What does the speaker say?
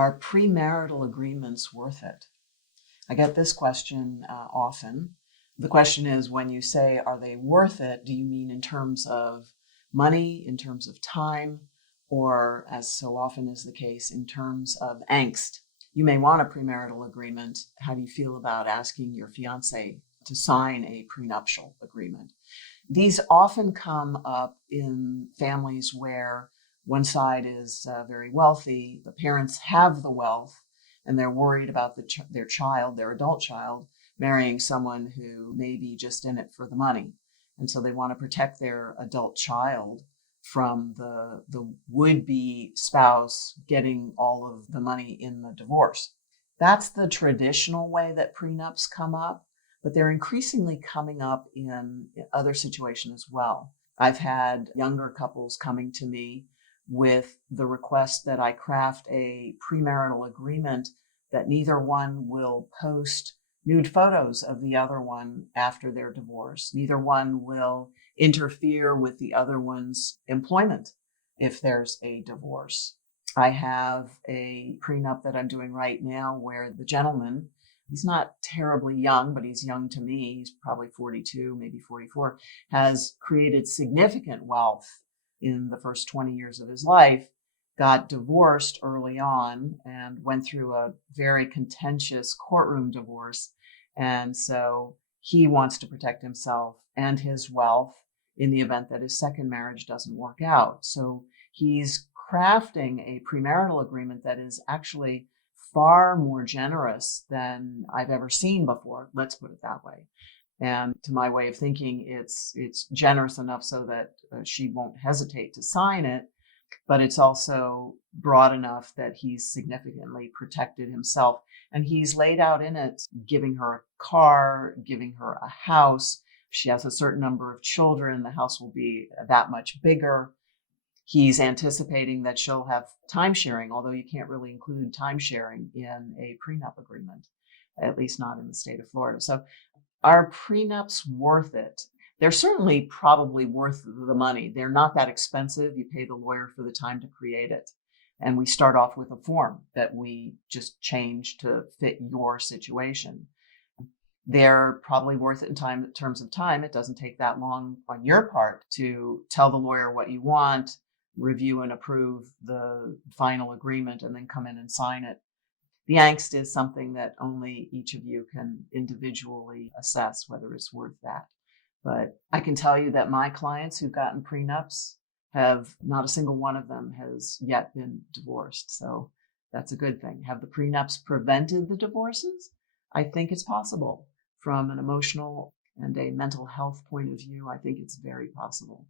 Are premarital agreements worth it? I get this question often. The question is, when you say, are they worth it, do you mean in terms of money, in terms of time, or, as so often is the case, in terms of angst? You may want a premarital agreement. How do you feel about asking your fiance to sign a prenuptial agreement? These often come up in families where one side is very wealthy, the parents have the wealth, and they're worried about their child, their adult child, marrying someone who may be just in it for the money. And so they want to protect their adult child from the would-be spouse getting all of the money in the divorce. That's the traditional way that prenups come up, but they're increasingly coming up in other situations as well. I've had younger couples coming to me with the request that I craft a premarital agreement that neither one will post nude photos of the other one after their divorce. Neither one will interfere with the other one's employment if there's a divorce. I have a prenup that I'm doing right now where the gentleman, he's not terribly young, but he's young to me, he's probably 42, maybe 44, has created significant wealth in the first 20 years of his life, got divorced early on and went through a very contentious courtroom divorce. And so he wants to protect himself and his wealth in the event that his second marriage doesn't work out. So he's crafting a premarital agreement that is actually far more generous than I've ever seen before. Let's put it that way. And to my way of thinking, it's generous enough so that she won't hesitate to sign it, but it's also broad enough that he's significantly protected himself. And he's laid out in it, giving her a car, giving her a house. She has a certain number of children. The house will be that much bigger. He's anticipating that she'll have time sharing, although you can't really include time sharing in a prenup agreement, at least not in the state of Florida. So are prenups worth it? They're certainly probably worth the money. They're not that expensive. You pay the lawyer for the time to create it. And we start off with a form that we just change to fit your situation. They're probably worth it in terms of time. It doesn't take that long on your part to tell the lawyer what you want, review and approve the final agreement, and then come in and sign it. The angst is something that only each of you can individually assess whether it's worth that. But I can tell you that my clients who've gotten prenups have not a single one of them has yet been divorced. So that's a good thing. Have the prenups prevented the divorces? I think it's possible. From an emotional and a mental health point of view, I think it's very possible.